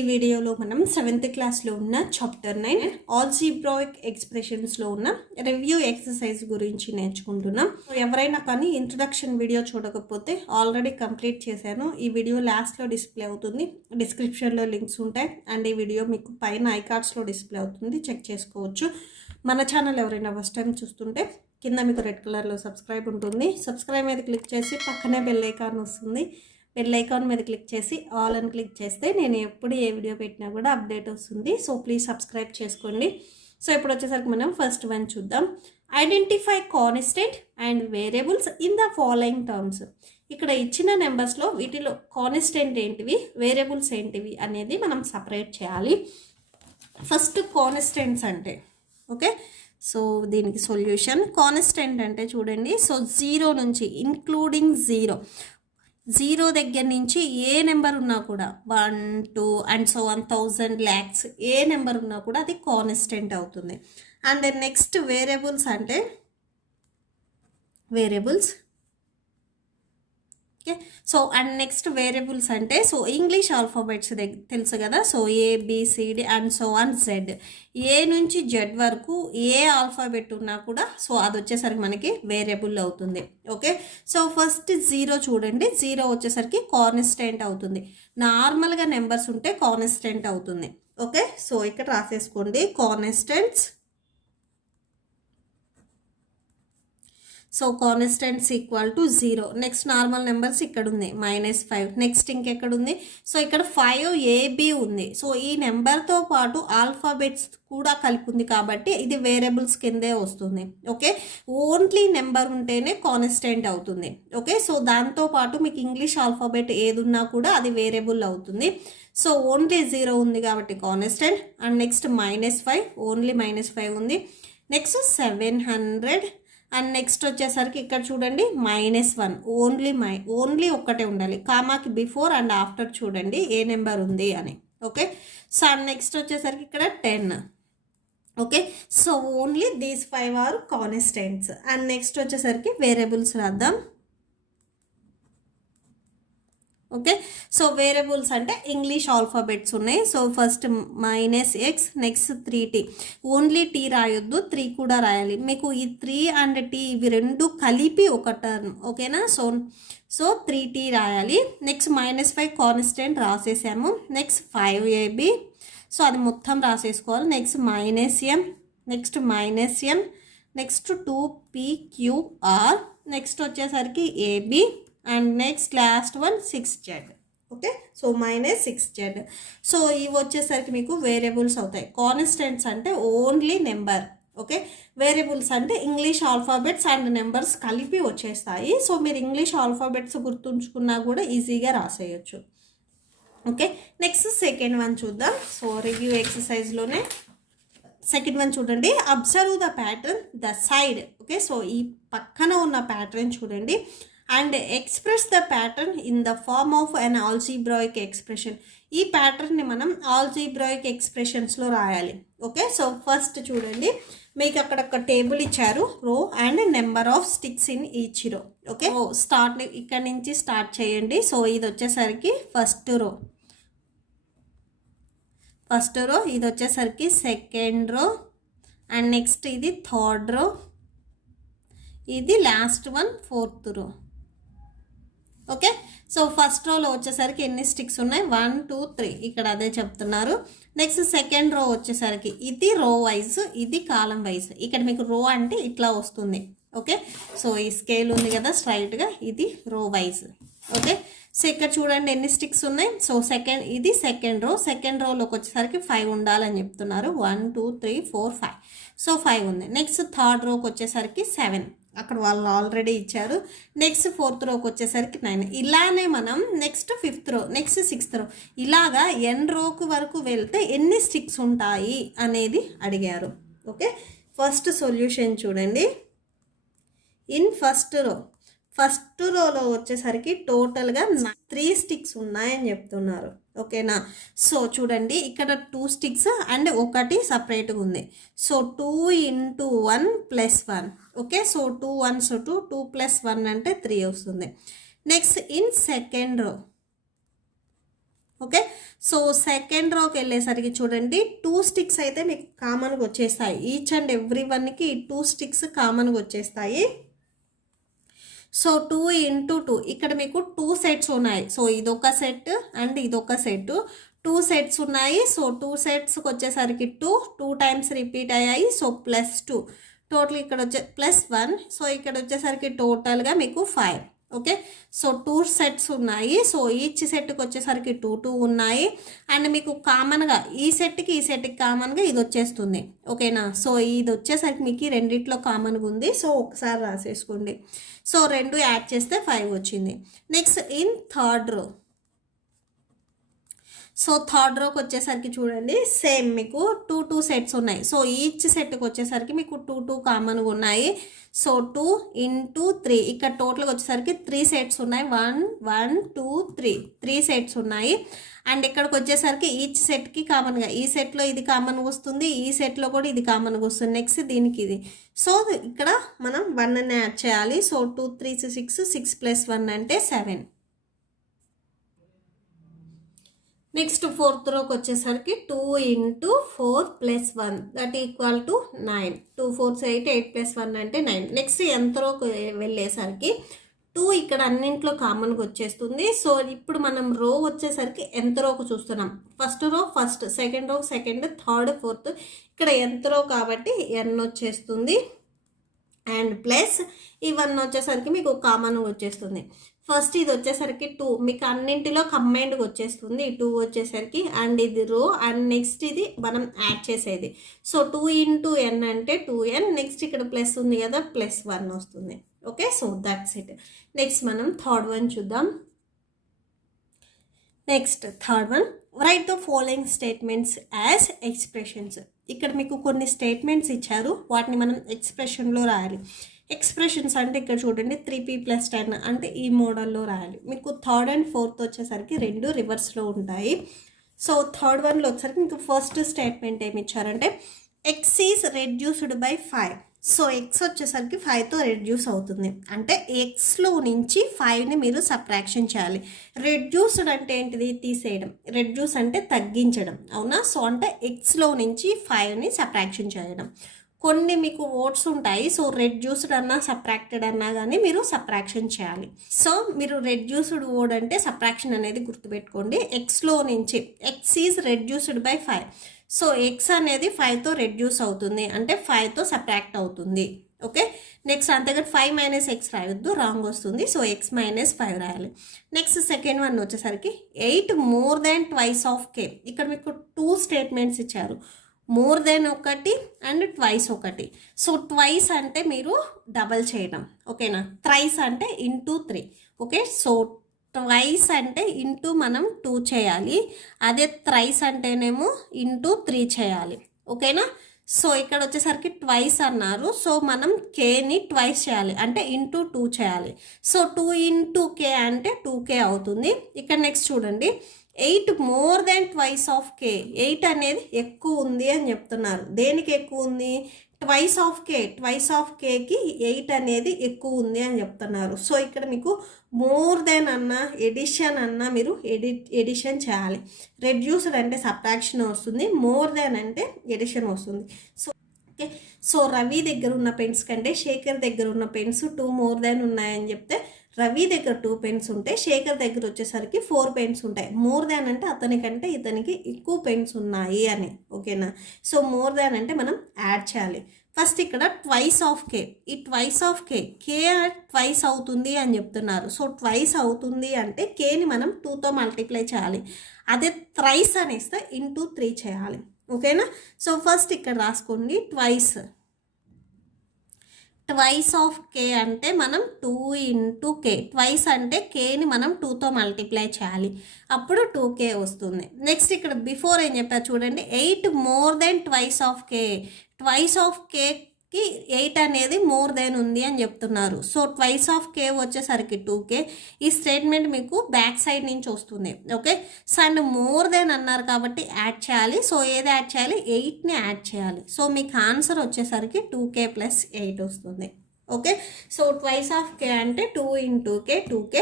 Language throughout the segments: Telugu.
ఈ వీడియోలో మనం 7th క్లాస్లో ఉన్న చాప్టర్ 9 ఆల్జీబ్రాయిక్ ఎక్స్ప్రెషన్స్లో ఉన్న రివ్యూ ఎక్సర్సైజ్ గురించి నేర్చుకుంటున్నాం. ఎవరైనా కానీ ఇంట్రొడక్షన్ వీడియో చూడకపోతే ఆల్రెడీ కంప్లీట్ చేశాను. ఈ వీడియో లాస్ట్లో డిస్ప్లే అవుతుంది, డిస్క్రిప్షన్లో లింక్స్ ఉంటాయి అండ్ ఈ వీడియో మీకు పైన ఐకార్డ్స్లో డిస్ప్లే అవుతుంది, చెక్ చేసుకోవచ్చు. మన ఛానల్ ఎవరైనా ఫస్ట్ టైం చూస్తుంటే కింద మీకు రెడ్ కలర్లో సబ్స్క్రైబ్ ఉంటుంది, సబ్స్క్రైబ్ మీద క్లిక్ చేసి పక్కనే బెల్ ఐకాన్ వస్తుంది. బెల్ ఐకాన్ మీద క్లిక్ చేసి ఆల్ అని క్లిక్ చేస్తే నేను ఎప్పుడు ఏ వీడియో పెట్టినా కూడా అప్డేట్ వస్తుంది. సో ప్లీజ్ సబ్స్క్రైబ్ చేసుకోండి. సో ఇప్పుడు వచ్చేసరికి మనం ఫస్ట్ వన్ చూద్దాం. Identify constant and variables in the following terms. ఇక్కడ ఇచ్చిన నెంబర్స్లో వీటిలో కాన్స్టెంట్ ఏంటివి, వేరియబుల్స్ ఏంటివి అనేది మనం సపరేట్ చేయాలి. ఫస్ట్ కాన్స్టెంట్స్ అంటే ఓకే, సో దీనికి సొల్యూషన్ కాన్స్టెంట్ అంటే చూడండి, సో 0 నుంచి ఇంక్లూడింగ్ 0 దగ్గర నుంచి ఏ నెంబర్ ఉన్నా కూడా 1 2 and so 1000 lakhs A number ఉన్నా కూడా అది కాన్స్టెంట్ అవుతుంది. అండ్ నెక్స్ట్ వేరియబుల్స్ అంటే variables okay. So and next variables అంటే సో ఇంగ్లీష్ ఆల్ఫాబెట్స్ తెలుసు కదా, so ABCD and so on Z, ఏ నుంచి Z వరకు ఏ ఆల్ఫాబెట్ ఉన్నా కూడా సో అది వచ్చేసరికి మనకి వేరియబుల్ అవుతుంది. ఓకే, సో ఫస్ట్ 0 చూడండి, 0 వచ్చేసరికి కాన్స్టెంట్ అవుతుంది. నార్మల్గా నెంబర్స్ ఉంటే కాన్స్టెంట్ అవుతుంది. ఓకే, సో ఇక్కడ రాసేసుకోండి constants. So constants equal to 0. Next normal numbers ఇక్కడ ఉంది -5. నెక్స్ట్ ఇంకెక్కడ ఉంది, సో ఇక్కడ 5 AB ఉంది. సో ఈ నెంబర్తో పాటు ఆల్ఫాబెట్స్ కూడా కలిపి ఉంది కాబట్టి ఇది వేరియబుల్స్ కిందే వస్తుంది. ఓకే, ఓన్లీ నెంబర్ ఉంటేనే కాన్స్టెంట్ అవుతుంది. ఓకే, సో దాంతోపాటు మీకు ఇంగ్లీష్ ఆల్ఫాబెట్ ఏది ఉన్నా కూడా అది వేరియబుల్ అవుతుంది. సో ఓన్లీ 0 ఉంది కాబట్టి కాన్స్టెంట్. అండ్ నెక్స్ట్ -5, ఓన్లీ -5 ఉంది. నెక్స్ట్ 700 అండ్ నెక్స్ట్ వచ్చేసరికి ఇక్కడ చూడండి -1, ఓన్లీ ఒక్కటే ఉండాలి. కామాకి బిఫోర్ అండ్ ఆఫ్టర్ చూడండి ఏ నెంబర్ ఉంది అని. ఓకే, సో అండ్ నెక్స్ట్ వచ్చేసరికి ఇక్కడ 10. Okay, so only these 5 are constants. And next వచ్చేసరికి వేరియబుల్స్ రాద్దాం. ఓకే, సో వేరియబుల్స్ అంటే ఇంగ్లీష్ ఆల్ఫాబెట్స్ ఉన్నాయి. So first -x, next 3t, only t రాయొద్దు, 3 కూడా రాయాలి. మీకు ఈ 3 అండ్ t ఇవి రెండు కలిపి ఒక టర్మ్. ఓకేనా, సో 3t రాయాలి. నెక్స్ట్ -5 కాన్స్టెంట్ రాసేసాము. నెక్స్ట్ 5AB, సో అది మొత్తం రాసేసుకోవాలి. Next -m, next -m, next 2PQR, next వచ్చేసరికి AB and next last one 6Z. Okay, so -6Z. So ఇవి వచ్చేసరికి మీకు వేరియబుల్స్ అవుతాయి. కాన్స్టెంట్స్ అంటే ఓన్లీ నెంబర్. ఓకే, వేరియబుల్స్ అంటే ఇంగ్లీష్ ఆల్ఫాబెట్స్ అండ్ నెంబర్స్ కలిపి వచ్చేస్తాయి. సో మీరు ఇంగ్లీష్ ఆల్ఫాబెట్స్ గుర్తుంచుకున్నా కూడా ఈజీగా రాసేయచ్చు. ఓకే, నెక్స్ట్ సెకండ్ వన్ చూద్దాం. సో రివ్యూ ఎక్సర్సైజ్లోనే సెకండ్ వన్ చూడండి. Observe the pattern the side. Okay, so ఈ పక్కన ఉన్న ప్యాటర్న్ చూడండి and express the pattern in the form of an algebraic expression. ఈ ప్యాటర్న్ని మనం ఆల్జీబ్రాయిక్ ఎక్స్ప్రెషన్స్లో రాయాలి. ఓకే, సో ఫస్ట్ చూడండి, మీకు అక్కడ ఒక టేబుల్ ఇచ్చారు, రో and number of sticks in each row. Okay, start ఇక్కడ నుంచి స్టార్ట్ చేయండి. సో ఇది వచ్చేసరికి ఫస్ట్ రో, ఇది వచ్చేసరికి సెకండ్ రో అండ్ నెక్స్ట్ ఇది థర్డ్ రో, ఇది లాస్ట్ వన్ ఫోర్త్ రో. ఓకే, సో ఫస్ట్ రోలో వచ్చేసరికి ఎన్ని స్టిక్స్ ఉన్నాయి, 1 2 3, ఇక్కడ అదే చెప్తున్నారు. నెక్స్ట్ సెకండ్ రో వచ్చేసరికి ఇది రో వైజ్, ఇది కాలం వైజ్. ఇక్కడ మీకు రో అంటే ఇట్లా వస్తుంది. ఓకే, సో ఈ స్కేల్ ఉంది కదా స్ట్రైట్గా, ఇది రో వైజ్. ఓకే, సో ఇక్కడ చూడండి ఎన్ని స్టిక్స్ ఉన్నాయి. సో ఇది సెకండ్ రో, సెకండ్ రోలోకి వచ్చేసరికి 5 ఉండాలని చెప్తున్నారు. 1 2 3 4 5, సో 5 ఉంది. నెక్స్ట్ థర్డ్ రోకి వచ్చేసరికి 7, అక్కడ వాళ్ళు ఆల్రెడీ ఇచ్చారు. నెక్స్ట్ ఫోర్త్ రోకి వచ్చేసరికి 9. ఇలానే మనం నెక్స్ట్ ఫిఫ్త్ రో, నెక్స్ట్ సిక్స్త్ రో, ఇలాగా ఎన్ రోకు వరకు వెళ్తే ఎన్ని స్టిక్స్ ఉంటాయి అనేది అడిగారు. ఓకే, ఫస్ట్ సొల్యూషన్ చూడండి. ఇన్ ఫస్ట్ రోలో వచ్చేసరికి టోటల్గా 3 స్టిక్స్ ఉన్నాయని చెప్తున్నారు. ఓకేనా, సో చూడండి ఇక్కడ 2 స్టిక్స్ అండ్ ఒకటి సపరేట్గా ఉంది. సో 2 × 1 + 1. ఓకే, సో 2 1s 2, 2 + 1 అంటే 3 వస్తుంది. Next in second row, okay. So second రోకి వెళ్ళేసరికి చూడండి 2 స్టిక్స్ అయితే మీకు కామన్గా వచ్చేస్తాయి. ఈచ్ అండ్ ఎవ్రీ వన్కి 2 స్టిక్స్ కామన్గా వచ్చేస్తాయి. సో 2 into 2 ఇక్కడ మీకు 2 సెట్స్ ఉన్నాయి. సో ఇదొక సెట్ అండ్ ఇదొక సెట్, 2 సెట్స్ ఉన్నాయి. సో 2 సెట్స్కి వచ్చేసరికి 2 టైమ్స్ రిపీట్ అయ్యాయి. సో +2 టోటల్ ఇక్కడ వచ్చే +1. సో ఇక్కడ వచ్చేసరికి టోటల్గా మీకు 5. ఓకే. సో 2 సెట్స్ ఉన్నాయి. సో ఈచ్ సెట్కి వచ్చేసరికి 2 ఉన్నాయి. అండ్ మీకు కామన్గా ఈ సెట్కి కామన్గా ఇది వచ్చేస్తుంది. ఓకేనా. సో ఇది వచ్చేసరికి మీకు రెండిట్లో కామన్గా ఉంది. సో ఒకసారి రాసేసుకోండి. సో 2 యాడ్ చేస్తే 5 వచ్చింది. Next in third row. So third రోకి వచ్చేసరికి చూడండి సేమ్ మీకు 2 సెట్స్ ఉన్నాయి. సో ఈచ్ సెట్కి వచ్చేసరికి మీకు 2 కామన్గా ఉన్నాయి. సో 2 into 3 ఇక్కడ టోటల్గా వచ్చేసరికి 3 సెట్స్ ఉన్నాయి. 1 1 2 3 సెట్స్ ఉన్నాయి. అండ్ ఇక్కడికి వచ్చేసరికి ఈచ్ సెట్కి కామన్గా ఈ సెట్లో ఇది కామన్గా వస్తుంది, ఈ సెట్లో కూడా ఇది కామన్గా వస్తుంది. నెక్స్ట్ దీనికి ఇది. సో ఇక్కడ మనం 1 యాడ్ చేయాలి. సో 2 3 6 6 + 1 అంటే 7. నెక్స్ట్ ఫోర్త్ రోకి వచ్చేసరికి 2 into 4 + 1 దట్ ఈక్వల్ టు 9. 2 4 8 8 + 1 అంటే 9. నెక్స్ట్ ఎంత రోకి వెళ్ళేసరికి 2 ఇక్కడ అన్నింట్లో కామన్గా వచ్చేస్తుంది. సో ఇప్పుడు మనం రో వచ్చేసరికి ఎంత రోకు చూస్తున్నాం. First row first, second row second, third fourth. ఇక్కడ ఎంత రో కాబట్టి n వచ్చేస్తుంది. అండ్ ప్లస్ ఈ 1 వచ్చేసరికి మీకు కామన్గా వచ్చేస్తుంది. ఫస్ట్ ఇది వచ్చేసరికి 2 మీకు అన్నింటిలో కంబైన్డ్గా వచ్చేస్తుంది. 2 వచ్చేసరికి అండ్ ఇది రో అండ్ నెక్స్ట్ ఇది మనం యాడ్ చేసేది. సో 2 into n అంటే 2n. నెక్స్ట్ ఇక్కడ ప్లస్ ఉంది కదా, +1 వస్తుంది. Okay. So that's it. Next మనం థర్డ్ వన్ చూద్దాం. Next third one, right the following statements as expressions. ఇక్కడ మీకు కొన్ని స్టేట్మెంట్స్ ఇచ్చారు, వాటిని మనం ఎక్స్ప్రెషన్లో రాయాలి. ఎక్స్ప్రెషన్స్ అంటే ఇక్కడ చూడండి 3p + 10 అంటే ఈ మోడల్లో రాయాలి. మీకు థర్డ్ అండ్ ఫోర్త్ వచ్చేసరికి 2 రివర్స్లో ఉంటాయి. సో థర్డ్ వన్లో వచ్చేసరికి మీకు ఫస్ట్ స్టేట్మెంట్ ఏమి ఇచ్చారంటే x is reduced by 5. So X వచ్చేసరికి 5తో రెడ్యూస్ అవుతుంది. అంటే ఎక్స్లో నుంచి 5ని మీరు సబ్ట్రాక్షన్ చేయాలి. రెడ్యూస్డ్ అంటే ఏంటిది, తీసేయడం. రెడ్యూస్ అంటే తగ్గించడం, అవునా. సో అంటే ఎక్స్లో నుంచి 5ని సబ్ట్రాక్షన్ చేయడం. కొన్ని మీకు వర్డ్స్ ఉంటాయి. సో రెడ్యూస్డ్ అన్నా సబ్ట్రాక్టెడ్ అన్నా కానీ మీరు సబ్ట్రాక్షన్ చేయాలి. సో మీరు రెడ్యూస్డ్ వర్డ్ అంటే సబ్ట్రాక్షన్ అనేది గుర్తుపెట్టుకోండి. ఎక్స్లో నుంచి X is reduced by 5. So X అనేది 5తో రెడ్యూస్ అవుతుంది అంటే 5తో సబ్ట్రాక్ట్ అవుతుంది. ఓకే. నెక్స్ట్ అంతేగాని 5 - x రాయొద్దు, రాంగ్ వస్తుంది. సో x - 5 రాయాలి. నెక్స్ట్ సెకండ్ వన్ వచ్చేసరికి 8 more than twice of k. ఇక్కడ మీకు 2 స్టేట్మెంట్స్ ఇచ్చారు, మోర్ దెన్ ఒకటి అండ్ ట్వైస్ ఒకటి. సో ట్వైస్ అంటే మీరు డబల్ చేయడం, ఓకేనా. థ్రైస్ అంటే into 3. ఓకే. సో ట్వైస్ అంటే ఇంటూ మనం 2 చేయాలి, అదే థ్రైస్ అంటేనేమో into 3 చేయాలి. ఓకేనా. సో ఇక్కడ వచ్చేసరికి ట్వైస్ అన్నారు. సో మనం కేని ట్వైస్ చేయాలి అంటే into 2 చేయాలి. సో 2 into k అంటే 2k అవుతుంది. ఇక్కడ నెక్స్ట్ చూడండి 8 more than twice of k. 8 అనేది ఎక్కువ ఉంది అని చెప్తున్నారు. దేనికి ఎక్కువ ఉంది, ట్వైస్ ఆఫ్ కేకి 8 అనేది ఎక్కువ ఉంది అని చెప్తున్నారు. సో ఇక్కడ మీకు మోర్ దెన్ అన్న ఎడిషన్ అన్న మీరు ఎడిషన్ చేయాలి. రెడ్యూస్డ్ అంటే సబ్ట్రాక్షన్ వస్తుంది, మోర్ దెన్ అంటే ఎడిషన్ వస్తుంది. So okay. సో రవి దగ్గర ఉన్న పెన్స్ కంటే శేఖర్ దగ్గర ఉన్న పెన్స్ 2 more than ఉన్నాయని చెప్తే రవి దగ్గర 2 పెన్స్ ఉంటాయి, శేఖర్ దగ్గర వచ్చేసరికి 4 పెన్స్ ఉంటాయి. మోర్ దాన్ అంటే అతనికంటే ఇతనికి ఎక్కువ పెన్స్ ఉన్నాయి అని. ఓకేనా. సో మోర్ దాన్ అంటే మనం యాడ్ చేయాలి. ఫస్ట్ ఇక్కడ ట్వైస్ ఆఫ్ కే. ఈ ట్వైస్ ఆఫ్ కే ట్వైస్ అవుతుంది అని చెప్తున్నారు. సో ట్వైస్ అవుతుంది అంటే కేని మనం 2తో మల్టిప్లై చేయాలి. అదే థ్రైస్ అనేస్తే into 3 చేయాలి. ఓకేనా. సో ఫస్ట్ ఇక్కడ రాసుకోండి ట్వైస్ ఆఫ్ కే అంటే మనం 2 into k. ట్వైస్ అంటే కేని మనం 2తో మల్టిప్లై చేయాలి, అప్పుడు 2k వస్తుంది. నెక్స్ట్ ఇక్కడ బిఫోర్ ఏం చెప్పారు చూడండి 8 more than twice of k. Twice of కేకి 8 అనేది మోర్ దెన్ ఉంది అని చెప్తున్నారు. సో ట్వైస్ ఆఫ్ కే వచ్చేసరికి 2k. ఈ స్టేట్మెంట్ మీకు బ్యాక్ సైడ్ నుంచి వస్తుంది. Okay. So and more than అన్నారు కాబట్టి యాడ్ చేయాలి. సో ఏది యాడ్ చేయాలి, 8ని యాడ్ చేయాలి. సో మీకు ఆన్సర్ వచ్చేసరికి 2k + 8 వస్తుంది. Okay. So twice of K అంటే 2 into k 2k,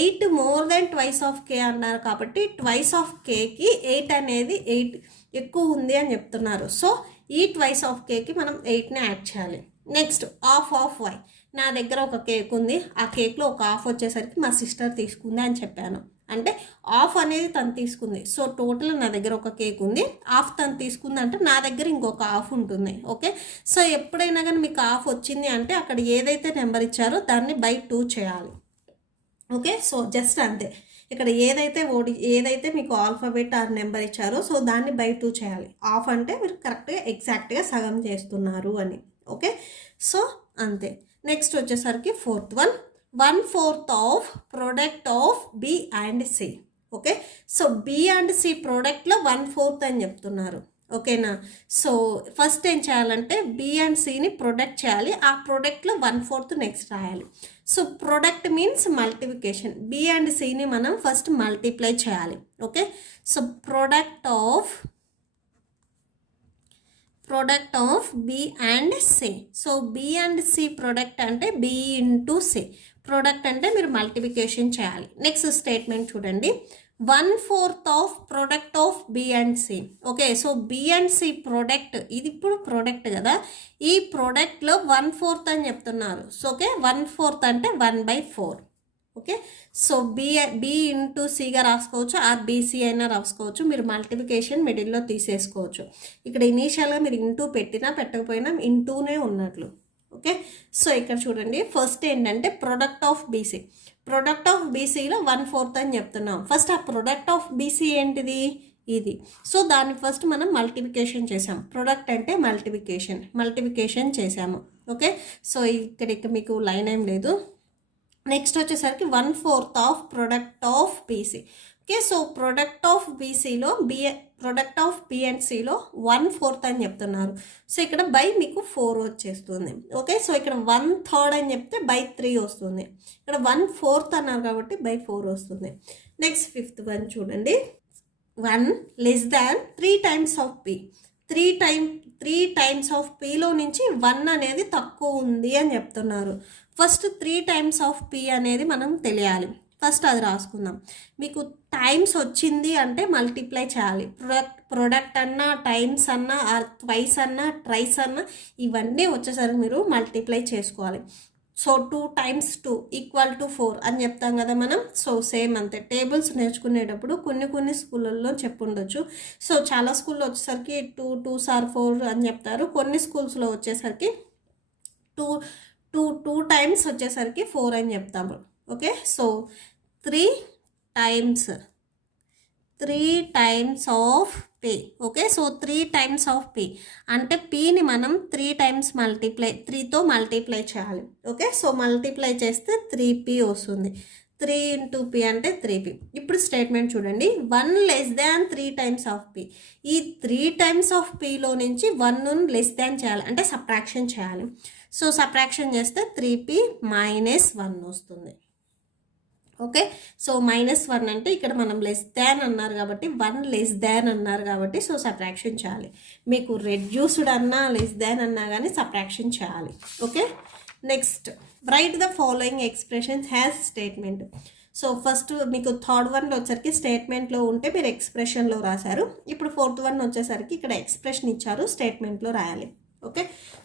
8 more than twice of K అన్నారు కాబట్టి ట్వైస్ ఆఫ్ కేకి 8 అనేది 8 ఎక్కువ ఉంది అని చెప్తున్నారు. సో ఈ ట్వైస్ ఆఫ్ కేకి మనం 8ని యాడ్ చేయాలి. Next half of Y. నా దగ్గర ఒక కేక్ ఉంది, ఆ కేక్లో ఒక హాఫ్ వచ్చేసరికి మా సిస్టర్ తీసుకుంది అని చెప్పాను. అంటే హాఫ్ అనేది తను తీసుకుంది. సో టోటల్ నా దగ్గర ఒక కేక్ ఉంది, హాఫ్ తను తీసుకుంది అంటే నా దగ్గర ఇంకొక హాఫ్ ఉంటుంది. ఓకే, సో ఎప్పుడైనా కానీ మీకు హాఫ్ వచ్చింది అంటే అక్కడ ఏదైతే నెంబర్ ఇచ్చారో దాన్ని బై 2 చేయాలి. ఓకే, సో జస్ట్ అంతే. ఇక్కడ ఏదైతే మీకు ఆల్ఫాబెట్ ఆ నెంబర్ ఇచ్చారో సో దాన్ని బై 2 చేయాలి. హాఫ్ అంటే మీరు కరెక్ట్గా ఎగ్జాక్ట్గా సగం చేస్తున్నారు అని. ఓకే, సో అంతే. నెక్స్ట్ వచ్చేసరికి 4th one, 1/4 of product of B and C. Okay, so B and C ప్రోడక్ట్లో 1/4 అని చెప్తున్నారు. ఓకేనా, సో ఫస్ట్ ఏం చేయాలంటే బి అండ్ సిని ప్రొడక్ట్ చేయాలి, ఆ ప్రొడక్ట్లో 1/4 నెక్స్ట్ రాయాలి. So product means multiplication. B and సిని మనం ఫస్ట్ మల్టిప్లై చేయాలి. Okay, so product of B and C. So B and C product అంటే బి ఇంటూ సి. ప్రొడక్ట్ అంటే మీరు మల్టిప్లికేషన్ చేయాలి. నెక్స్ట్ స్టేట్మెంట్ చూడండి, 1/4 of product of B and C. Okay, so B and C product, ఇది ఇప్పుడు ప్రొడక్ట్ కదా, ఈ ప్రొడక్ట్లో 1/4 అని చెప్తున్నారు. సో ఓకే, 1/4 అంటే 1/4. ఓకే, సో బి ఇంటూ సిగా రాసుకోవచ్చు, ఆర్ బీసీ అయినా రాసుకోవచ్చు. మీరు మల్టిప్లికేషన్ మిడిల్లో తీసేసుకోవచ్చు. ఇక్కడ ఇనీషియల్గా మీరు ఇంటూ పెట్టినా పెట్టకపోయినా ఇంటూనే ఉన్నట్లు. ఓకే, సో ఇక్కడ చూడండి, ఫస్ట్ ఏంటంటే product of BC. Product of బీసీలో 1/4 అని చెప్తున్నాం. ఫస్ట్ ఆ ప్రొడక్ట్ ఆఫ్ బీసీ ఏంటిది, ఇది. సో దాన్ని ఫస్ట్ మనం మల్టిప్లికేషన్ చేసాం. ప్రొడక్ట్ అంటే మల్టిప్లికేషన్ చేసాము. ఓకే, సో ఇక్కడ మీకు లైన్ ఏం లేదు. నెక్స్ట్ వచ్చేసరికి 1/4 of product of BC. Okay, so product of బీసీలో ప్రొడక్ట్ ఆఫ్ బి అండ్ సిలో 1/4 అని చెప్తున్నారు. సో ఇక్కడ బై మీకు 4 వచ్చేస్తుంది. ఓకే, సో ఇక్కడ 1/3 అని చెప్తే బై 3 వస్తుంది. ఇక్కడ 1/4 అన్నారు కాబట్టి బై 4 వస్తుంది. నెక్స్ట్ 5th వన్ చూడండి, 1 less than 3 times of P. 3 times of పిలో నుంచి 1 అనేది తక్కువ ఉంది అని చెప్తున్నారు. ఫస్ట్ 3 టైమ్స్ ఆఫ్ పి అనేది మనం తెలియాలి. ఫస్ట్ అది రాసుకుందాం. మీకు టైమ్స్ వచ్చింది అంటే మల్టిప్లై చేయాలి. ప్రొడక్ట్ అన్నా, టైమ్స్ అన్నా, ఆర్ ట్వైస్ అన్నా, ట్రైస్ అన్నా, ఇవన్నీ వచ్చేసరికి మీరు మల్టిప్లై చేసుకోవాలి. సో 2 times 2 = 4 అని చెప్తాం కదా మనం. సో సేమ్ అంతే. టేబుల్స్ నేర్చుకునేటప్పుడు కొన్ని స్కూళ్ళల్లో చెప్పుండొచ్చు. సో చాలా స్కూల్లో వచ్చేసరికి 2 2s are 4 అని చెప్తారు. కొన్ని స్కూల్స్లో వచ్చేసరికి 2 times వచ్చేసరికి 4 అని చెప్తాము. Okay, so 3 times of P. Okay, so 3 times of P అంటే పీని మనం 3 times 3తో మల్టిప్లై చేయాలి. ఓకే, సో మల్టిప్లై చేస్తే 3p వస్తుంది. 3 into p అంటే 3p. ఇప్పుడు స్టేట్మెంట్ చూడండి, 1 less than 3 times of P. ఈ 3 times ఆఫ్ పిలో నుంచి 1 లెస్ దాన్ చేయాలి, అంటే సబ్ట్రాక్షన్ చేయాలి. సో సబ్ట్రాక్షన్ చేస్తే 3p - 1 వస్తుంది. ఓకే, సో -1 అంటే ఇక్కడ మనం లెస్ దాన్ అన్నారు కాబట్టి 1 లెస్ దాన్ అన్నారు కాబట్టి సో సబ్ట్రాక్షన్ చేయాలి. మీకు రెడ్యూస్డ్ అన్నా లెస్ దాన్ అన్నా కానీ సబ్ట్రాక్షన్ చేయాలి. Okay, next right the following expressions has statement. So first మీకు 3rd వన్లో వచ్చేసరికి స్టేట్మెంట్లో ఉంటే మీరు ఎక్స్ప్రెషన్లో రాశారు. ఇప్పుడు 4th వన్ వచ్చేసరికి ఇక్కడ ఎక్స్ప్రెషన్ ఇచ్చారు, స్టేట్మెంట్లో రాయాలి. ఓకే,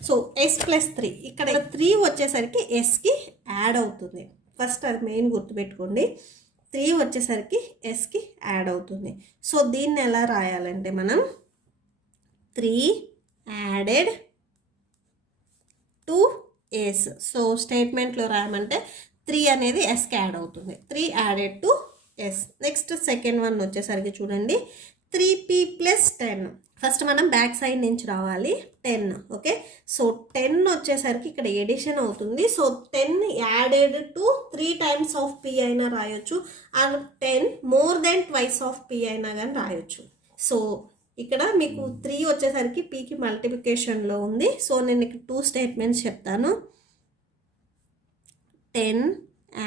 సో s+3 ఇక్కడ 3 వచ్చేసరికి ఎస్కి యాడ్ అవుతుంది. ఫస్ట్ అది మెయిన్ గుర్తుపెట్టుకోండి. 3 వచ్చేసరికి ఎస్కి యాడ్ అవుతుంది. సో దీన్ని ఎలా రాయాలంటే మనం 3 యాడెడ్ టు ఎస్. సో స్టేట్మెంట్లో రాయమంటే 3 అనేది ఎస్కి యాడ్ అవుతుంది. 3 added to S. Next second one వచ్చేసరికి చూడండి, 3p + 10. ఫస్ట్ మనం బ్యాక్ సైడ్ నుంచి రావాలి. 10. ఓకే, సో 10 వచ్చేసరికి ఇక్కడ ఎడిషన్ అవుతుంది. So 10 added to 3 times of P అయినా రాయొచ్చు, or 10 more than twice of P అయినా కానీ రాయొచ్చు. సో ఇక్కడ మీకు 3 వచ్చేసరికి పీకి మల్టిప్లికేషన్లో ఉంది. సో నేను ఇక్కడ 2 స్టేట్మెంట్స్ చెప్తాను. 10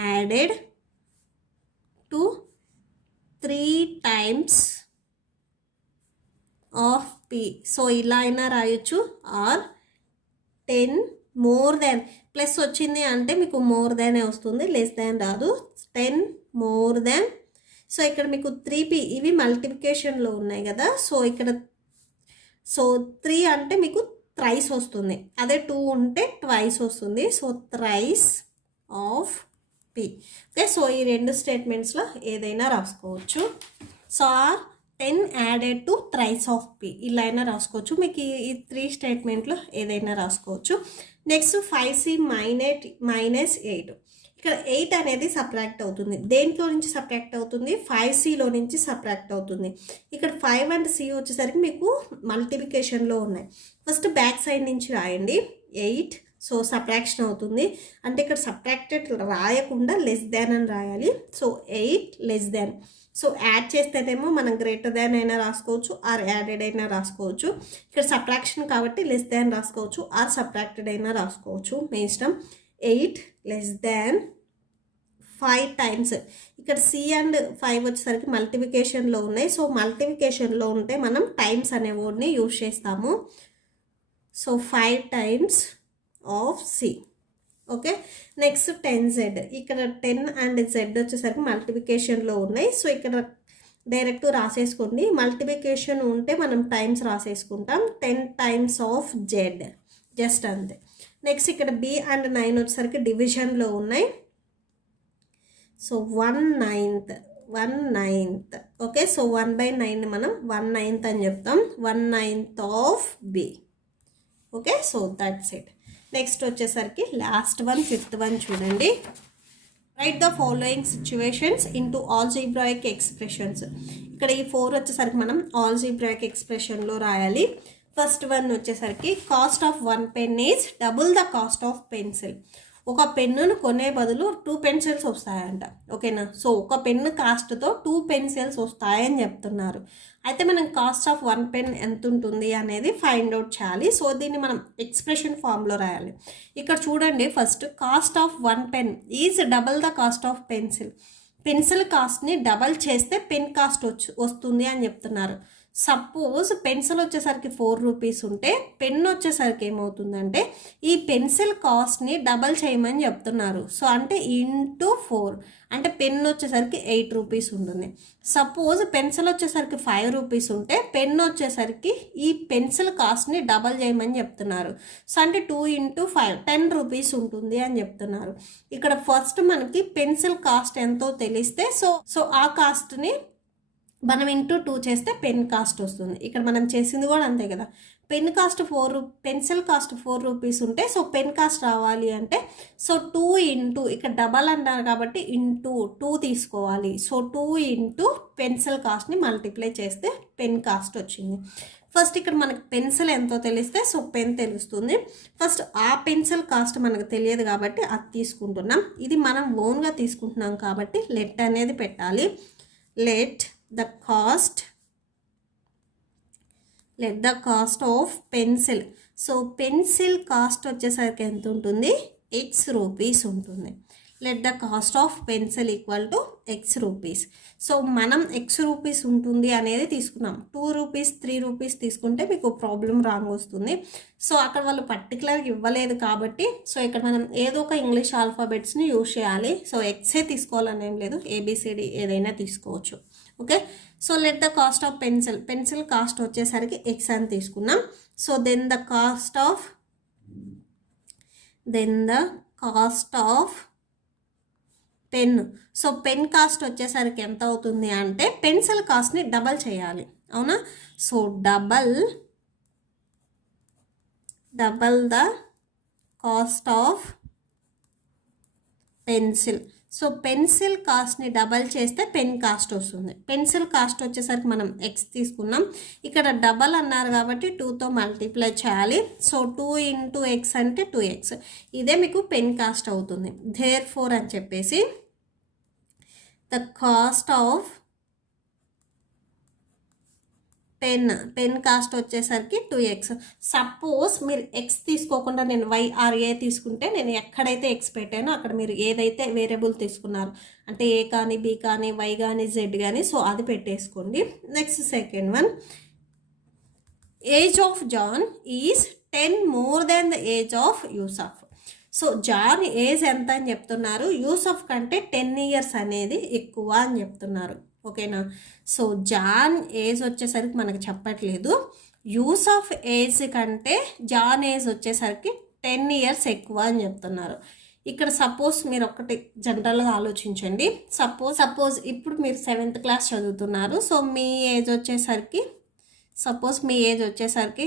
added to 3 times of P. So ఇలా అయినా రాయొచ్చు, ఆర్ 10 more than ప్లస్ వచ్చింది అంటే మీకు మోర్ దానే వస్తుంది, లెస్ దాన్ రాదు. 10 మోర్ దెన్, సో ఇక్కడ మీకు 3p ఇవి మల్టిప్లికేషన్లో ఉన్నాయి కదా, సో ఇక్కడ సో 3 అంటే మీకు థ్రైస్ వస్తుంది, అదే 2 ఉంటే ట్వైస్ వస్తుంది. So thrice of p. Okay, so ఈ రెండు స్టేట్మెంట్స్లో ఏదైనా రాసుకోవచ్చు. So 10 added to thrice of p ఇలా అయినా రాసుకోవచ్చు. మీకు ఈ 3 స్టేట్మెంట్లో ఏదైనా రాసుకోవచ్చు. Next 5c minus 8. ఇక్కడ 8 అనేది సబ్ట్రాక్ట్ అవుతుంది. దేంట్లో నుంచి సబ్ట్రాక్ట్ అవుతుంది? 5cలో నుంచి సబ్ట్రాక్ట్ అవుతుంది. ఇక్కడ 5 అండ్ c వచ్చేసరికి మీకు మల్టిప్లికేషన్లో ఉన్నాయి. ఫస్ట్ బ్యాక్ సైడ్ నుంచి రాయండి 8. సో సబ్ట్రాక్షన్ అవుతుంది అంటే ఇక్కడ సబ్ట్రాక్టెడ్ రాయకుండా లెస్ దాన్ అని రాయాలి. So 8 less than. So add చేస్తేనేమో మనం గ్రేటర్ దాన్ అయినా రాసుకోవచ్చు ఆర్ యాడెడ్ అయినా రాసుకోవచ్చు. ఇక్కడ సబ్ట్రాక్షన్ కాబట్టి లెస్ దాన్ రాసుకోవచ్చు ఆర్ సబ్ట్రాక్టెడ్ అయినా రాసుకోవచ్చు, మీ ఇష్టం. 8 లెస్ దాన్ 5 టైమ్స్. ఇక్కడ c అండ్ 5 వచ్చేసరికి మల్టిప్లికేషన్లో ఉన్నాయి. సో మల్టిప్లికేషన్లో ఉంటే మనం టైమ్స్ అనే వర్డ్ని యూజ్ చేస్తాము. So 5 times of c. Okay, next 10z. ఇక్కడ 10 అండ్ z వచ్చేసరికి మల్టిప్లికేషన్లో ఉన్నాయి. సో ఇక్కడ డైరెక్ట్ రాసేసుకోండి. మల్టిప్లికేషన్ ఉంటే మనం టైమ్స్ రాసేసుకుంటాం. 10 టైమ్స్ ఆఫ్ z, జస్ట్ అంతే. నెక్స్ట్ ఇక్కడ b అండ్ 9 వచ్చేసరికి డివిజన్లో ఉన్నాయి. సో 1/9. ఓకే, సో 1/9 మనం 1/9 అని చెప్తాం. 1/9 of b. Okay, so that's it. Next వచ్చేసరికి లాస్ట్ వన్, 5th వన్ చూడండి. Right the following situations into algebraic expressions. ఇక్కడ ఈ 4 వచ్చేసరికి మనం ఆల్జీబ్రాయిక్ ఎక్స్ప్రెషన్లో రాయాలి. ఫస్ట్ వన్ వచ్చేసరికి cost of 1 pen is double the cost of pencil. ఒక పెన్నును కొనే బదులు 2 పెన్సిల్స్ వస్తాయంట. ఓకేనా, సో ఒక పెన్ను కాస్ట్తో 2 పెన్సిల్స్ వస్తాయని చెప్తున్నారు. అయితే మనం కాస్ట్ ఆఫ్ 1 పెన్ ఎంత ఉంటుంది అనేది ఫైండ్ అవుట్ చేయాలి. సో దీన్ని మనం ఎక్స్ప్రెషన్ ఫామ్లో రాయాలి. ఇక్కడ చూడండి, first cost of 1 pen is double the cost of pencil. Pencil కాస్ట్ని డబల్ చేస్తే పెన్ కాస్ట్ వస్తుంది అని చెప్తున్నారు. సపోజ్ పెన్సిల్ వచ్చేసరికి 4 రూపీస్ ఉంటే పెన్ వచ్చేసరికి ఏమవుతుందంటే ఈ పెన్సిల్ కాస్ట్ని డబల్ చేయమని చెప్తున్నారు. సో అంటే ఇంటూ 4 అంటే పెన్ వచ్చేసరికి 8 రూపీస్ ఉంటుంది. సపోజ్ పెన్సిల్ వచ్చేసరికి 5 రూపీస్ ఉంటే పెన్ వచ్చేసరికి ఈ పెన్సిల్ కాస్ట్ని డబల్ చేయమని చెప్తున్నారు. సో అంటే 2 × 5 10 రూపీస్ ఉంటుంది అని చెప్తున్నారు. ఇక్కడ ఫస్ట్ మనకి పెన్సిల్ కాస్ట్ ఎంతో తెలిస్తే సో ఆ కాస్ట్ని మనం ఇంటూ 2 చేస్తే పెన్ కాస్ట్ వస్తుంది. ఇక్కడ మనం చేసింది కూడా అంతే కదా. Pen cost 4, pencil cost 4 rupees ఉంటే సో పెన్ కాస్ట్ రావాలి అంటే సో 2 ఇంటూ, ఇక్కడ డబల్ అన్నారు కాబట్టి ఇంటూ 2 తీసుకోవాలి. సో 2 ఇంటూ పెన్సిల్ కాస్ట్ని మల్టిప్లై చేస్తే పెన్ కాస్ట్ వచ్చింది. ఫస్ట్ ఇక్కడ మనకు పెన్సిల్ ఎంతో తెలిస్తే సో పెన్ తెలుస్తుంది. ఫస్ట్ ఆ పెన్సిల్ కాస్ట్ మనకు తెలియదు కాబట్టి అది తీసుకుంటున్నాం. ఇది మనం ఓన్గా తీసుకుంటున్నాం కాబట్టి లెట్ అనేది పెట్టాలి. Let the cost of pencil. So pencil cost వచ్చేసరికి ఎంత ఉంటుంది? x రూపీస్ ఉంటుంది. Let the cost of pencil equal to x rupees. So మనం x రూపీస్ ఉంటుంది అనేది తీసుకున్నాం. 2 రూపీస్ 3 రూపీస్ తీసుకుంటే మీకు ప్రాబ్లం రాంగ్ వస్తుంది. సో అక్కడ వాళ్ళు పర్టికులర్గా ఇవ్వలేదు కాబట్టి సో ఇక్కడ మనం ఏదో ఒక ఇంగ్లీష్ ఆల్ఫాబెట్స్ని యూజ్ చేయాలి. సో ఎక్సే తీసుకోవాలని ఏం లేదు, ABCD ఏదైనా తీసుకోవచ్చు. Okay, so let the cost of pencil cost వచ్చేసరికి x అని తీసుకున్నాం. So then the cost of pen. So pen cost వచ్చేసరికి ఎంత అవుతుంది అంటే పెన్సిల్ కాస్ట్ని డబల్ చేయాలి, అవునా? So double the cost of pencil. So pencil కాస్ట్ని డబల్ చేస్తే పెన్ కాస్ట్ వస్తుంది. పెన్సిల్ కాస్ట్ వచ్చేసరికి మనం x తీసుకున్నాం. ఇక్కడ డబల్ అన్నారు కాబట్టి 2తో మల్టిప్లై చేయాలి. సో 2 × x అంటే 2x. ఇదే మీకు పెన్ కాస్ట్ అవుతుంది. దేర్ఫోర్ అని చెప్పేసి the cost of pen cost వచ్చేసరికి 2x. సపోజ్ మీరు x తీసుకోకుండా నేను y or a తీసుకుంటే నేను ఎక్కడైతే x పెట్టానో అక్కడ మీరు ఏదైతే వేరియబుల్ తీసుకున్నారు అంటే a కానీ b కానీ y కానీ z కానీ సో అది పెట్టేసుకోండి. Next second one, age of John is 10 more than the age of Yusuf. So John age ఎంత అని చెప్తున్నారు, యూసఫ్ కంటే 10 ఇయర్స్ అనేది ఎక్కువ అని చెప్తున్నారు. ఓకేనా. సో జాన్ ఏజ్ వచ్చేసరికి మనకు చెప్పట్లేదు, యూసఫ్ ఏజ్ కంటే జాన్ ఏజ్ వచ్చేసరికి 10 ఇయర్స్ ఎక్కువ అని చెప్తున్నారు. ఇక్కడ సపోజ్ మీరు ఒకటి జనరల్గా ఆలోచించండి. సపోజ్ ఇప్పుడు మీరు 7th క్లాస్ చదువుతున్నారు. సో మీ ఏజ్ వచ్చేసరికి సపోజ్ మీ ఏజ్ వచ్చేసరికి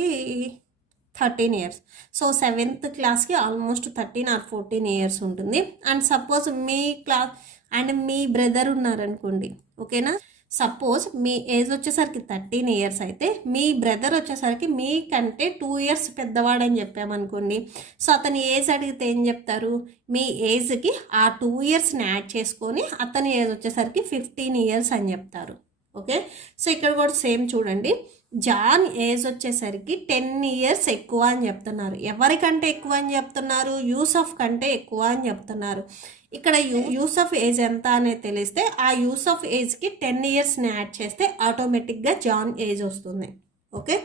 13 ఇయర్స్. సో 7th క్లాస్కి ఆల్మోస్ట్ 13 ఆర్ 14 ఇయర్స్ ఉంటుంది. అండ్ సపోజ్ మీ బ్రదర్ ఉన్నారనుకోండి. ఓకేనా. సపోజ్ మీ ఏజ్ వచ్చేసరికి 13 ఇయర్స్ అయితే మీ బ్రదర్ వచ్చేసరికి మీకంటే 2 ఇయర్స్ పెద్దవాడని చెప్పామనుకోండి. సో అతని ఏజ్ అడిగితే ఏం చెప్తారు, మీ ఏజ్కి ఆ 2 ఇయర్స్ని యాడ్ చేసుకొని అతని ఏజ్ వచ్చేసరికి 15 ఇయర్స్ అని చెప్తారు. ఓకే. సో ఇక్కడ కూడా సేమ్ చూడండి, జాన్ ఏజ్ వచ్చేసరికి 10 ఇయర్స్ ఎక్కువ అని చెప్తున్నారు. ఎవరికంటే ఎక్కువ అని చెప్తున్నారు, యూసఫ్ కంటే ఎక్కువ అని చెప్తున్నారు. ఇక్కడ యూసఫ్ ఏజ్ ఎంత అనేది తెలిస్తే ఆ యూసఫ్ ఏజ్కి 10 ఇయర్స్ని యాడ్ చేస్తే ఆటోమేటిక్గా జాన్ ఏజ్ వస్తుంది. ఓకే.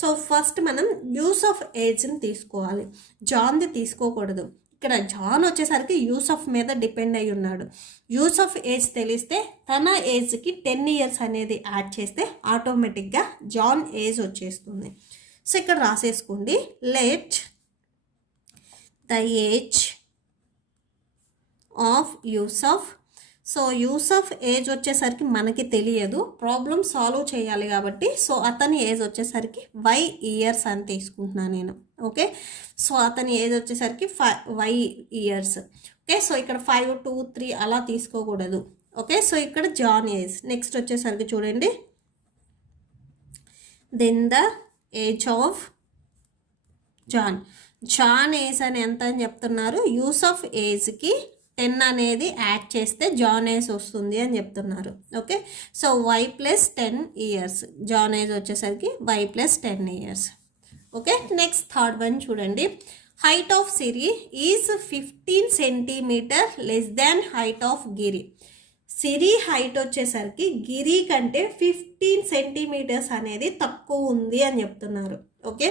సో ఫస్ట్ మనం యూసఫ్ ఏజ్ని తీసుకోవాలి, జాన్ది తీసుకోకూడదు. ఇక్కడ జాన్ వచ్చేసరికి యూసఫ్ మీద డిపెండ్ అయి ఉన్నాడు. యూసఫ్ ఏజ్ తెలిస్తే తన ఏజ్కి 10 ఇయర్స్ అనేది యాడ్ చేస్తే ఆటోమేటిక్గా జాన్ ఏజ్ వచ్చేస్తుంది. సో ఇక్కడ రాసేసుకోండి, let the age of Yusuf. So Yusuf age వచ్చేసరికి మనకి తెలియదు, ప్రాబ్లం సాల్వ్ చేయాలి కాబట్టి సో అతని ఏజ్ వచ్చేసరికి y ఇయర్స్ అని తీసుకుంటున్నాను నేను. ఓకే. సో అతని ఏజ్ వచ్చేసరికి y ఇయర్స్. ఓకే. సో ఇక్కడ 5, 2, 3 అలా తీసుకోకూడదు. ఓకే. సో ఇక్కడ జాన్ ఏజ్ నెక్స్ట్ వచ్చేసరికి చూడండి, then the age of John age అని ఎంత అని చెప్తున్నారు, యూసఫ్ ఏజ్కి 10 అనేది యాడ్ చేస్తే జాన్ ఏజ్ వస్తుంది అని చెప్తున్నారు. Okay. So y + 10 years, John age వచ్చేసరికి y + 10 years. Okay. Next third one చూడండి, height of Siri is 15 centimetre less than height of Giri. Siri height వచ్చేసరికి గిరి కంటే 15 సెంటీమీటర్స్ అనేది తక్కువ ఉంది అని చెప్తున్నారు. ఓకే.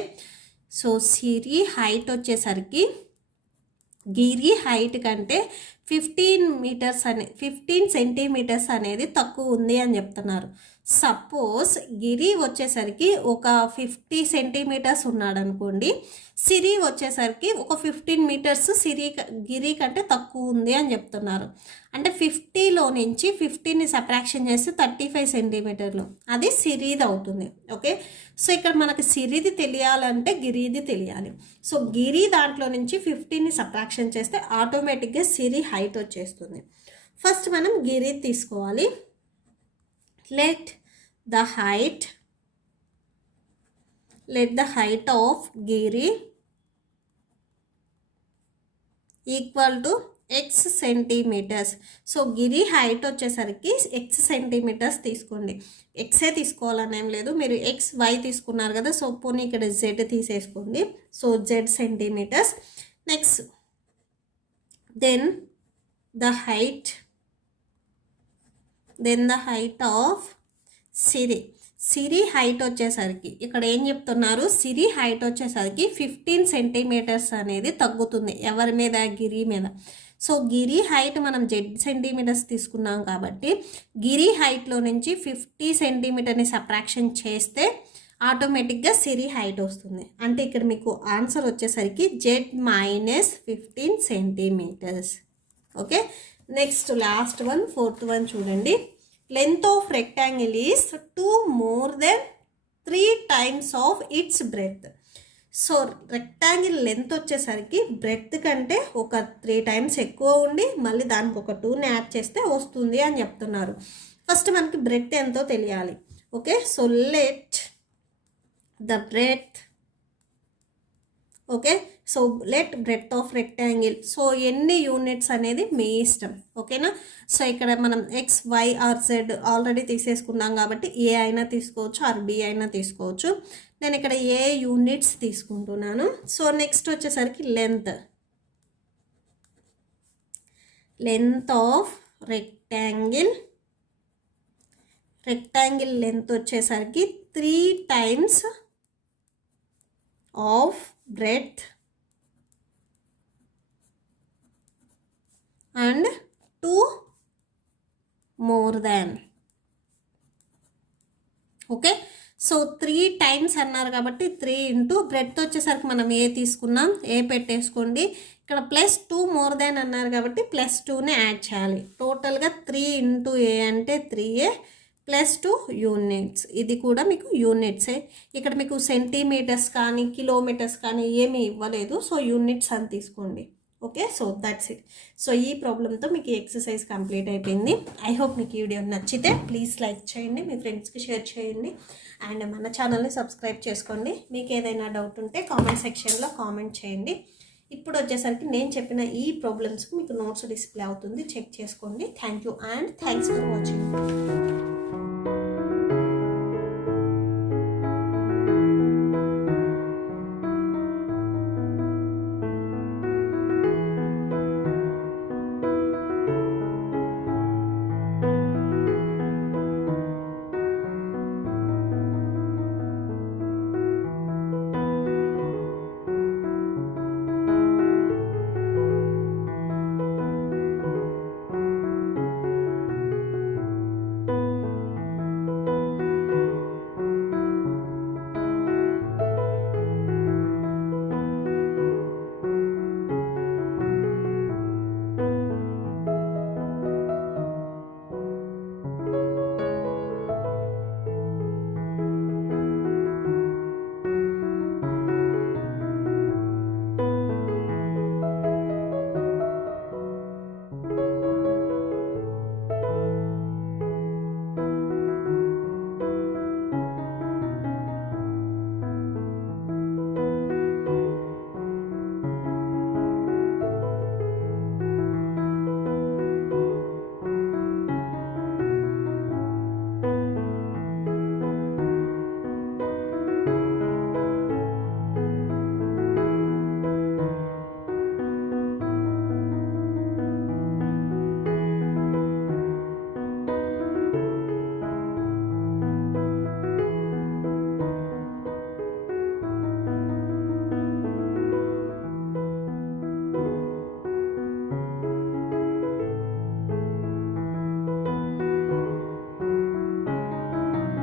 సో సిరి హైట్ వచ్చేసరికి గిరి హైట్ కంటే 15 సెంటీమీటర్స్ అనేది తక్కువ ఉంది అని చెప్తున్నారు. సపోజ్ గిరి వచ్చేసరికి ఒక 50 సెంటీమీటర్స్ ఉన్నాడు అనుకోండి, సిరి వచ్చేసరికి ఒక 15 మీటర్స్ గిరి కంటే తక్కువ ఉంది అని చెప్తున్నారు. అంటే 50లో నుంచి 15ని సబ్ట్రాక్షన్ చేస్తే 35 సెంటీమీటర్లు, అది సిరిది అవుతుంది. ఓకే. సో ఇక్కడ మనకి సిరిది తెలియాలంటే గిరిది తెలియాలి. సో గిరి దాంట్లో నుంచి 15ని సబ్ట్రాక్షన్ చేస్తే ఆటోమేటిక్గా సిరి హైట్ వచ్చేస్తుంది. ఫస్ట్ మనం గిరి తీసుకోవాలి. Let the height of Giri equal to x centimetres. So Giri height వచ్చేసరికి x సెంటీమీటర్స్ తీసుకోండి. ఎక్సే తీసుకోవాలని ఏం లేదు, మీరు XY తీసుకున్నారు కదా, సో పోనీ ఇక్కడ Z తీసేసుకోండి. So Z centimetres. Next then the height of Siri height వచ్చేసరికి ఇక్కడ ఏం చెప్తున్నారు, సిరి హైట్ వచ్చేసరికి 15 సెంటీమీటర్స్ అనేది తగ్గుతుంది. ఎవరి మీద, గిరి మీద. సో గిరి హైట్ మనం Z సెంటీమీటర్స్ తీసుకున్నాం కాబట్టి గిరి హైట్లో నుంచి 50 సెంటీమీటర్ని సబ్ట్రాక్షన్ చేస్తే ఆటోమేటిక్గా సిరి హైట్ వస్తుంది. అంటే ఇక్కడ మీకు ఆన్సర్ వచ్చేసరికి Z - 15 centimetres. Okay. Next last one, fourth one చూడండి, length of rectangle is 2 more than 3 times of its breadth. So rectangle length వచ్చేసరికి బ్రెడ్త్ కంటే ఒక 3 times ఎక్కువ ఉండి మళ్ళీ దానికి ఒక 2ని యాడ్ చేస్తే వస్తుంది అని చెప్తున్నారు. ఫస్ట్ మనకి బ్రెడ్త్ ఎంతో తెలియాలి. Okay. So let the breadth. Okay. So let breadth of rectangle. So ఎన్ని యూనిట్స్ అనేది మీ ఇష్టం. ఓకేనా. సో ఇక్కడ మనం XY ఆర్ Z ఆల్రెడీ తీసేసుకున్నాం కాబట్టి ఏ అయినా తీసుకోవచ్చు ఆర్ B అయినా తీసుకోవచ్చు. నేను ఇక్కడ ఏ యూనిట్స్ తీసుకుంటున్నాను. సో నెక్స్ట్ వచ్చేసరికి లెంత్ ఆఫ్ రెక్టాంగిల్ లెంత్ వచ్చేసరికి 3 times of breadth and 2 more than. Okay, so 3 times అన్నారు కాబట్టి 3 ఇంటూ బ్రెడ్తో వచ్చేసరికి మనం ఏ తీసుకున్నాం, ఏ పెట్టేసుకోండి. ఇక్కడ +2 more than అన్నారు కాబట్టి +2ని యాడ్ చేయాలి. టోటల్గా 3 ఇంటూ ఏ అంటే 3a +2 యూనిట్స్. ఇది కూడా మీకు యూనిట్సే. ఇక్కడ మీకు సెంటీమీటర్స్ కానీ కిలోమీటర్స్ కానీ ఏమీ ఇవ్వలేదు, సో యూనిట్స్ అని తీసుకోండి. Okay, so that's it. So ఈ ప్రాబ్లంతో మీకు ఎక్సర్సైజ్ కంప్లీట్ అయిపోయింది. ఐ హోప్ మీకు ఈ వీడియో నచ్చితే ప్లీజ్ లైక్ చేయండి, మీ ఫ్రెండ్స్కి షేర్ చేయండి, అండ్ మన ఛానల్ని సబ్స్క్రైబ్ చేసుకోండి. మీకు ఏదైనా డౌట్ ఉంటే కామెంట్ సెక్షన్లో కామెంట్ చేయండి. ఇప్పుడు వచ్చేసరికి నేను చెప్పిన ఈ ప్రాబ్లమ్స్కి మీకు నోట్స్ డిస్ప్లే అవుతుంది, చెక్ చేసుకోండి. Thank you and thanks for watching.